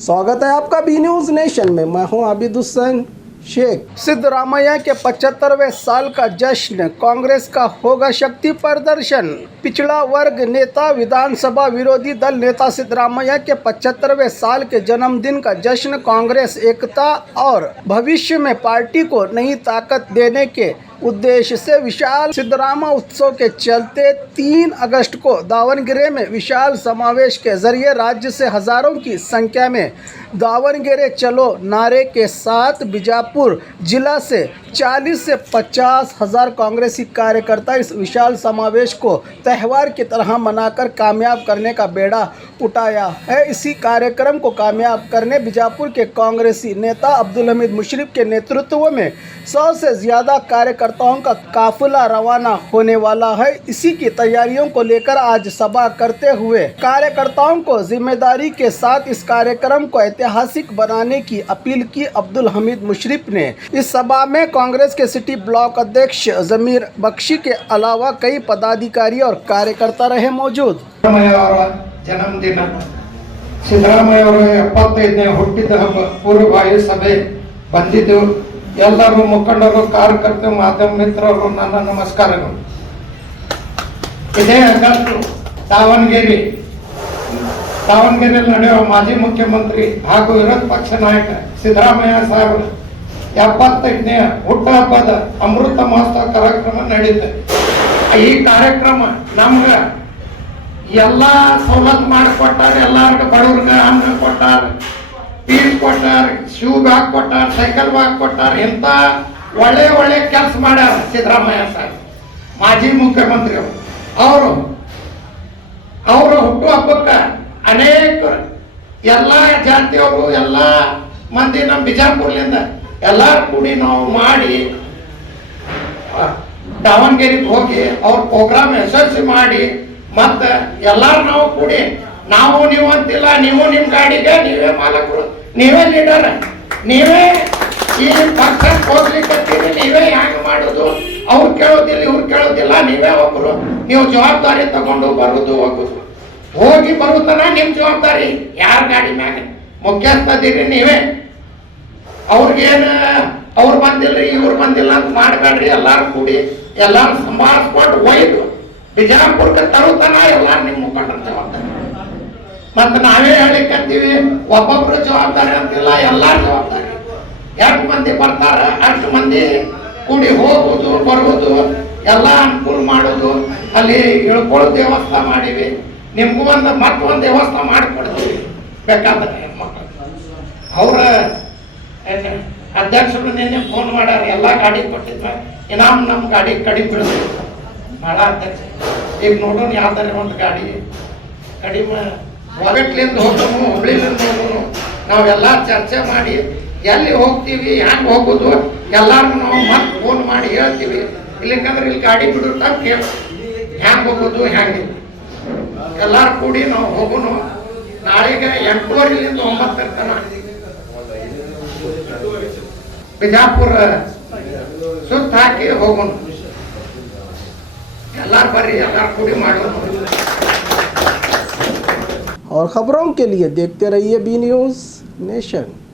स्वागत है आपका बी न्यूज नेशन में। मैं हूं आबिद हुसैन शेख। सिद्धरामैया के 75वें साल का जश्न, कांग्रेस का होगा शक्ति प्रदर्शन। पिछड़ा वर्ग नेता, विधानसभा विरोधी दल नेता सिद्धरामैया के 75वें साल के जन्मदिन का जश्न कांग्रेस एकता और भविष्य में पार्टी को नई ताकत देने के उद्देश्य से विशाल सिद्धरामा उत्सव के चलते 3 अगस्त को दावणगेरे में विशाल समावेश के जरिए राज्य से हजारों की संख्या में दावणगेरे चलो नारे के साथ बीजापुर जिला से 40 से 50 हजार कांग्रेसी कार्यकर्ता इस विशाल समावेश को त्यौहार की तरह मनाकर कामयाब करने का बेड़ा उठाया है। इसी कार्यक्रम को कामयाब करने बीजापुर के कांग्रेसी नेता अब्दुल हमीद मुशर्रफ के नेतृत्व में 100 से ज़्यादा कार्यकर्ताओं का काफिला रवाना होने वाला है। इसी की तैयारियों को लेकर आज सभा करते हुए कार्यकर्ताओं को जिम्मेदारी के साथ इस कार्यक्रम को ऐतिहासिक बनाने की अपील की। अब्दुल हमीद मुशर्रफ ने इस सभा में कांग्रेस के सिटी ब्लॉक अध्यक्ष जमीर बख्शी के अलावा कई पदाधिकारी और कार्यकर्ता रहे मौजूद। जन्मदिन सिद्धरामಯ್ಯ ಅವರ 75ನೇ ಹುಟ್ಟಿದ ಹಬ್ಬ ಪೂರ್ವಭಾವಿ ಸಭೆ ಬಂದಿದ್ದೆವು। ಎಲ್ಲರೂ ಮುಖಂಡರು, ಕಾರ್ಯಕರ್ತರು, ಮಾಧ್ಯಮ ಮಿತ್ರರು, ನನ್ನ ನಮಸ್ಕಾರಗಳು। ಇದೇ ಆಗಸ್ಟ್ ದಾವಣಗೆರೆಯಲ್ಲಿ ನಡೆಯುವ ಮಾಜಿ ಮುಖ್ಯಮಂತ್ರಿ ಹಾಗೂ ವಿರೋಧ ಪಕ್ಷ ನಾಯಕ ಸಿದ್ದರಾಮಯ್ಯ ಸಾಹೇಬರ 75ನೇ ಹುಟ್ಟುಹಬ್ಬದ ಅಮೃತ ಮಹೋತ್ಸವ ಕಾರ್ಯಕ್ರಮ ನಡೆಯುತ್ತೆ। ಈ ಕಾರ್ಯಕ್ರಮ ನಮ್ಗೆ ಎಲ್ಲ ಸವಲತ್ತು ಮಾಡಿಕೊಟ್ಟಾರೆ। ಎಲ್ಲರಿಗೂ ಬಡವ್ರಿಗೆ ಅನ್ನ ಕೊಟ್ಟಾರೆ, ಫೀಸ್ ಕೊಟ್ಟಾರೆ, ಶೂ ಬ್ಯಾಗ್ ಕೊಟ್ಟಾರೆ, ಸೈಕಲ್ ಬ್ಯಾಗ್ ಕೊಟ್ಟಾರೆ। ಇಂಥ ಒಳ್ಳೆ ಕೆಲಸ ಮಾಡ್ಯಾರ ಸಿದ್ದರಾಮಯ್ಯ ಸಾಹೇಬ್, ಮಾಜಿ ಮುಖ್ಯಮಂತ್ರಿ ಅವರು ಹುಟ್ಟುಹಬ್ಬಕ್ಕೆ ಅನೇಕ ಎಲ್ಲ ಜಾತಿಯವರು, ಎಲ್ಲ ಮಂದಿ ನಮ್ಮ ಬಿಜಾಪುರ್ಲಿಂದ ಎಲ್ಲರೂ ಕೂಡಿ ನಾವು ಮಾಡಿ ದಾವಣಗೆರೆಗೆ ಹೋಗಿ ಅವ್ರ ಪ್ರೋಗ್ರಾಮ್ ಯಶಸ್ವಿ ಮಾಡಿ ಮತ್ತೆ ಎಲ್ಲಾರು ನಾವು ಕೂಡಿ, ನಾವು ನೀವು ಅಂತಿಲ್ಲ, ನೀವು ನಿಮ್ಮ ಗಾಡಿಗೆ ನೀವೇ ಮಾಲಕರು, ನೀವೇ ಲೀಡರ್, ನೀವೇ ಈ ಪಕ್ಷ ಹೋಗ್ಲಿಕ್ಕತ್ತೀರಿ, ನೀವೇ ಹ್ಯಾಂಗ್ ಮಾಡೋದು, ಅವ್ರು ಕೇಳೋದಿಲ್ಲ ಇವ್ರು ಕೇಳೋದಿಲ್ಲ, ನೀವೇ ಒಬ್ರು, ನೀವು ಜವಾಬ್ದಾರಿ ತಗೊಂಡು ಬರೋದು ಹೋಗಿ ಬರುತ್ತಾನ ನಿಮ್ಮ ಜವಾಬ್ದಾರಿ। ಯಾರ ಗಾಡಿ ಮ್ಯಾಗ ಮುಖ್ಯಸ್ಥದಿರಿ ನೀವೇ, ಅವ್ರಿಗೇನು ಅವ್ರು ಬಂದಿಲ್ರಿ ಇವ್ರು ಬಂದಿಲ್ಲ ಅಂತ ಮಾಡಬೇಡ್ರಿ। ಎಲ್ಲಾರು ಕೂಡಿ ಎಲ್ಲಾರು ಸಂಭಾಳಿಸ್ಕೊಂಡು ಒಯ್ದು ಬಿಜಾಪುರಕ್ಕೆ ತರುತ್ತಾನ ಎಲ್ಲಾರು ನಿಮ್ಮ ಮುಖಂಡರ ಜವಾಬ್ದಾರಿ। ಮತ್ತೆ ನಾವೇ ಹೇಳಿಕತ್ತೀವಿ ಒಬ್ಬೊಬ್ರು ಜವಾಬ್ದಾರಿ ಅಂತಿಲ್ಲ, ಎಲ್ಲಾರ ಜವಾಬ್ದಾರಿ। ಎಷ್ಟು ಮಂದಿ ಬರ್ತಾರ ಅಷ್ಟು ಮಂದಿ ಕೂಡಿ ಹೋಗುದು ಬರುವುದು ಎಲ್ಲ ಅನುಕೂಲ ಮಾಡೋದು। ಅಲ್ಲಿ ಇಳ್ಕೊಳ್ಳೋ ವ್ಯವಸ್ಥೆ ಮಾಡಿವಿ, ನಿಮ್ಗೂ ಮತ್ತೊಂದು ವ್ಯವಸ್ಥೆ ಮಾಡಿಕೊಡ್ತೀವಿ ಬೇಕಾದ್ರೆ ಹೆಣ್ಮಕ್ಳು। ಅವ್ರ ಅಧ್ಯಕ್ಷರು ನಿನ್ನೆ ಫೋನ್ ಮಾಡ್ಯಾರ, ಎಲ್ಲ ಗಾಡಿ ಕೊಟ್ಟಿದ್ವ ಇನಾಮ್ ನಮ್ಮ ಗಾಡಿ ಕಡಿಮೆ ಬೀಳ್ತೀವಿ ಭಾಳ ಅಧ್ಯಕ್ಷ। ಈಗ ನೋಡೋಣ ಯಾವ್ದಾರ ಒಂದು ಗಾಡಿ ಕಡಿಮೆ ಹೊರಟ್ಲಿಂದ ಹೋಗೋನು, ಹುಬ್ಳಿಲಿಂದ ಹೋಗೋನು, ನಾವೆಲ್ಲ ಚರ್ಚೆ ಮಾಡಿ ಎಲ್ಲಿ ಹೋಗ್ತೀವಿ, ಹ್ಯಾಂಗೆ ಹೋಗೋದು ಎಲ್ಲಾರು ನಾವು ಮತ್ತೆ ಫೋನ್ ಮಾಡಿ ಹೇಳ್ತೀವಿ। ಇಲ್ಲಿಕಂದ್ರೆ ಇಲ್ಲಿ ಗಾಡಿ ಬಿಡುತ್ತಾ ಕೇಳ ಹ್ಯಾಂಗೆ ಹೋಗೋದು ಹ್ಯಾಂಗೆ ಎಲ್ಲಾರು ಕೂಡಿ ನಾವು ಹೋಗೋನು। ನಾಳೆಗೆ 8:30ರಿಂದ 9 ತನಕ ಬಿಜಾಪುರ ಸುತ್ತ ಹಾಕಿ ಹೋಗೋಣ, ಎಲ್ಲಾರು ಬರ್ರಿ, ಎಲ್ಲಾರು ಕೂಡಿ ಮಾಡೋಣ। और खबरों के लिए देखते रहिए बी न्यूज नेशन।